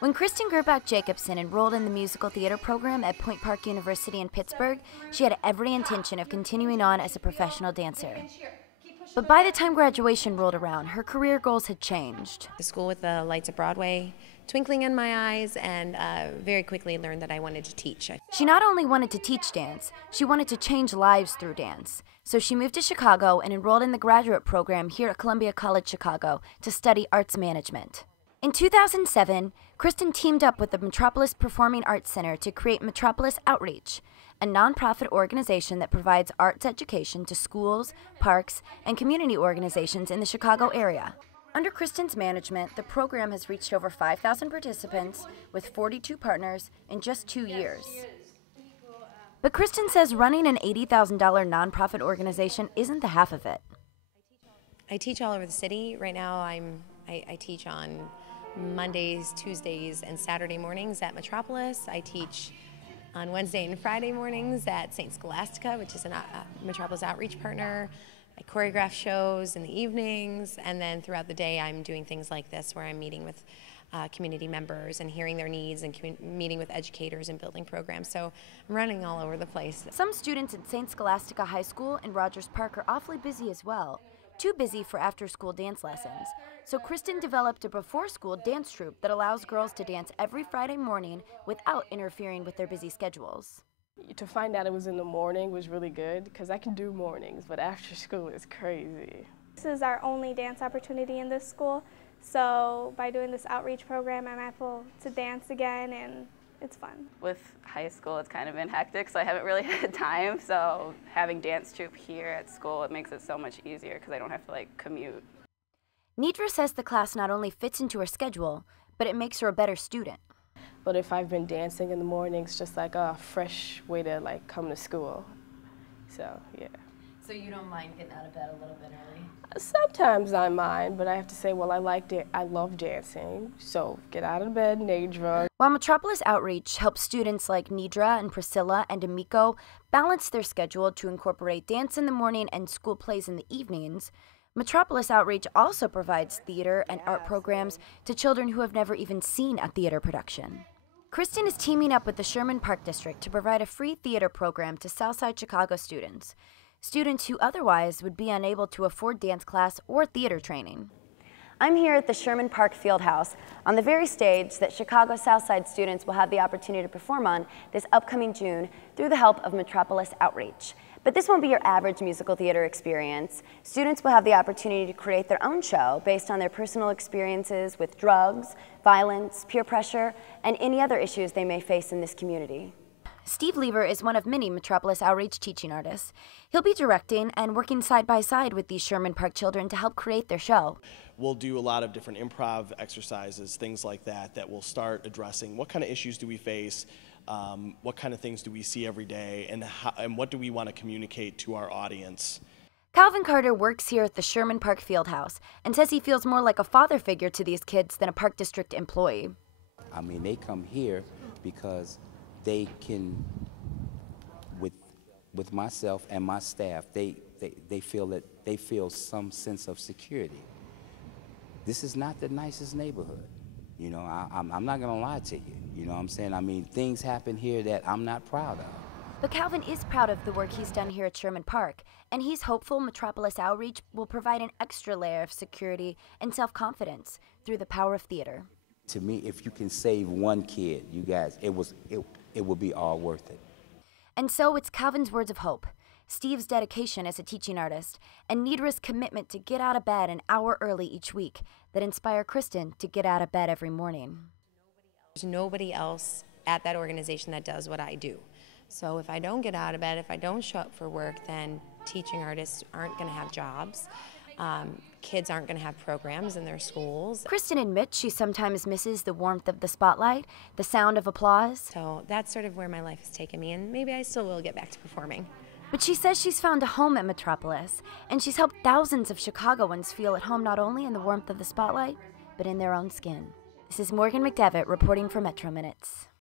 When Kristen Gerbach-Jacobson enrolled in the musical theater program at Point Park University in Pittsburgh, she had every intention of continuing on as a professional dancer. But by the time graduation rolled around, her career goals had changed. The school with the lights of Broadway twinkling in my eyes, and very quickly learned that I wanted to teach. She not only wanted to teach dance, she wanted to change lives through dance. So she moved to Chicago and enrolled in the graduate program here at Columbia College Chicago to study arts management. In 2007, Kristen teamed up with the Metropolis Performing Arts Center to create Metropolis Outreach, a nonprofit organization that provides arts education to schools, parks, and community organizations in the Chicago area. Under Kristen's management, the program has reached over 5,000 participants with 42 partners in just 2 years. But Kristen says running an $80,000 nonprofit organization isn't the half of it. I teach all over the city. Right now I teach on Mondays, Tuesdays, and Saturday mornings at Metropolis. I teach on Wednesday and Friday mornings at St. Scholastica, which is a Metropolis Outreach partner. I choreograph shows in the evenings, and then throughout the day I'm doing things like this where I'm meeting with community members and hearing their needs and meeting with educators and building programs. So I'm running all over the place. Some students at St. Scholastica High School in Rogers Park are awfully busy as well. Too busy for after-school dance lessons. So Kristen developed a before-school dance troupe that allows girls to dance every Friday morning without interfering with their busy schedules. To find out it was in the morning was really good because I can do mornings, but after school is crazy. This is our only dance opportunity in this school, so by doing this outreach program, I'm able to dance again, and it's fun. With high school, it's kind of been hectic, so I haven't really had time, so having dance troupe here at school, it makes it so much easier because I don't have to commute. Nidra says the class not only fits into her schedule, but it makes her a better student. But if I've been dancing in the mornings, just like a fresh way to come to school. So, yeah. So you don't mind getting out of bed a little bit early? Sometimes I mind, but I have to say, well, I love dancing, so get out of bed, Nidra. While Metropolis Outreach helps students like Nidra and Priscilla and Amiko balance their schedule to incorporate dance in the morning and school plays in the evenings, Metropolis Outreach also provides theater and art programs to children who have never even seen a theater production. Kristen is teaming up with the Sherman Park District to provide a free theater program to Southside Chicago students who otherwise would be unable to afford dance class or theater training. I'm here at the Sherman Park Fieldhouse on the very stage that Chicago Southside students will have the opportunity to perform on this upcoming June through the help of Metropolis Outreach. But this won't be your average musical theater experience. Students will have the opportunity to create their own show based on their personal experiences with drugs, violence, peer pressure, and any other issues they may face in this community. Steve Lever is one of many Metropolis Outreach teaching artists. He'll be directing and working side by side with these Sherman Park children to help create their show. We'll do a lot of different improv exercises, things like that will start addressing what kind of issues do we face, what kind of things do we see every day, and what do we want to communicate to our audience. Calvin Carter works here at the Sherman Park Fieldhouse and says he feels more like a father figure to these kids than a Park District employee. I mean, they come here because they can, with myself and my staff, they feel some sense of security. This is not the nicest neighborhood. You know, I'm not gonna lie to you. You know what I'm saying? I mean, things happen here that I'm not proud of. But Calvin is proud of the work he's done here at Sherman Park, and he's hopeful Metropolis Outreach will provide an extra layer of security and self-confidence through the power of theater. To me, if you can save one kid, you guys, it will be all worth it. And so it's Calvin's words of hope, Steve's dedication as a teaching artist, and Nidra's commitment to get out of bed an hour early each week that inspire Kristen to get out of bed every morning. There's nobody else at that organization that does what I do. So if I don't get out of bed, if I don't show up for work, then teaching artists aren't going to have jobs. Kids aren't going to have programs in their schools. Kristen admits she sometimes misses the warmth of the spotlight, the sound of applause. So that's sort of where my life has taken me, and maybe I still will get back to performing. But she says she's found a home at Metropolis, and she's helped thousands of Chicagoans feel at home not only in the warmth of the spotlight, but in their own skin. This is Morgan McDevitt reporting for Metro Minutes.